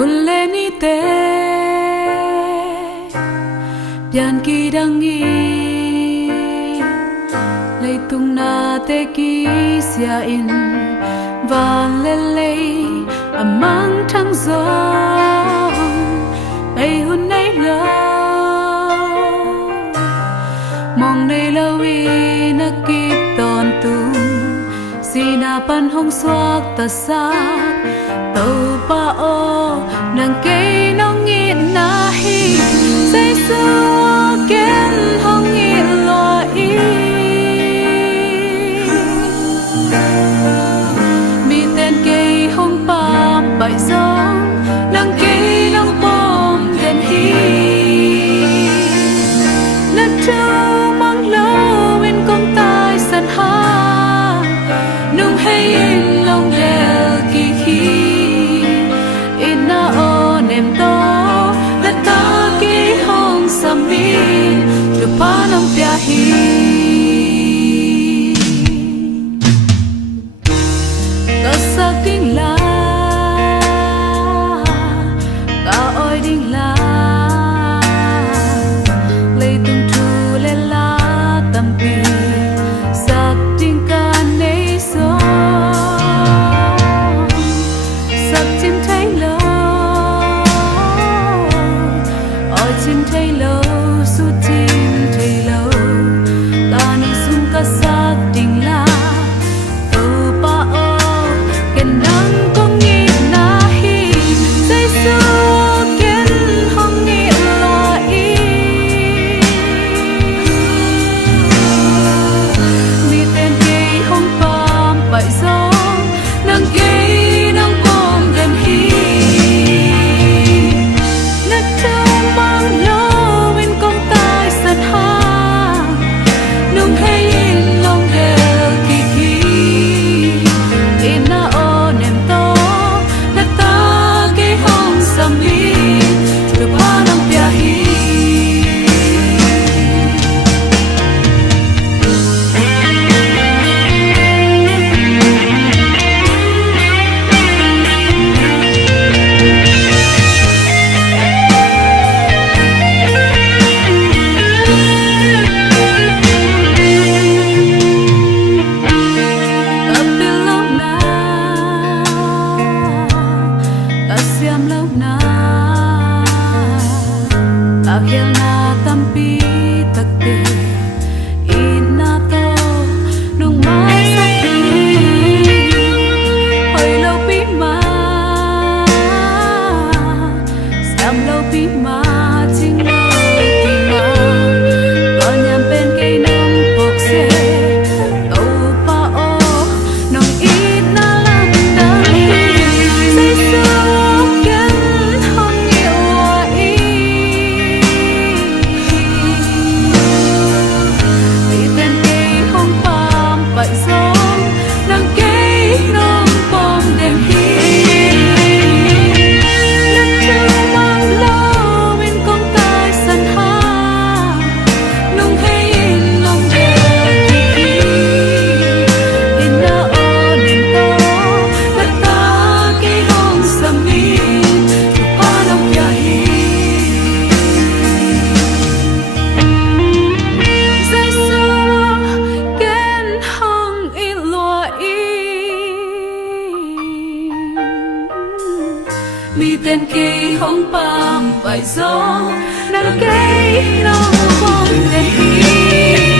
Huleni te Bian ki dangi Lei tung na te ki sia in Van le lei amang thang gió Bay hun nay lo Mong nay lâu vi na kịp tòn tung Si na pan hong xoak ta sát tàu pa o nàng cây nong nghịt na hi say xưa kiến hong nghịt lo y mi tên cây hong pa bãi gió nàng cây nong bom đèn hi nát trâu mang lâu bên con tai sân ha nung hay in lòng đèo kỳ khi em to là ta kỹ hong sami từ pa nam pia hi ta sa kinh la ta oi ding la lấy tung thu lên la tâm pi sa ding ca nei so sa chim thấy lo chim thấy lâu su chim thấy lâu ta nâng sung ca sát tình la tàu pa o ken nang có nghĩ na hi dây xưa ken hong nghĩ lo y mi tên cây hong pam bãi gió nang cây nang bom đèn hi Akhir na tampi takte ina to nung mai sakhi hoi lâu pi ma sam lâu pi ma ching lâu pi ma có nhằm bên cây nông bọc xe tàu pa o nong ít na lam đắng say sưa kiến hong yêu ý bãi gió nàng cây nong bom đèn hi nát trâu mang lâu bên con tai sân ha nung hay in lòng đèo kỳ in na o nền to là ta cây hong sami từ pa lòng ya hi dây xưa ken hong mi tên cây hong pam bãi gió nàng cây nong bom đèn hi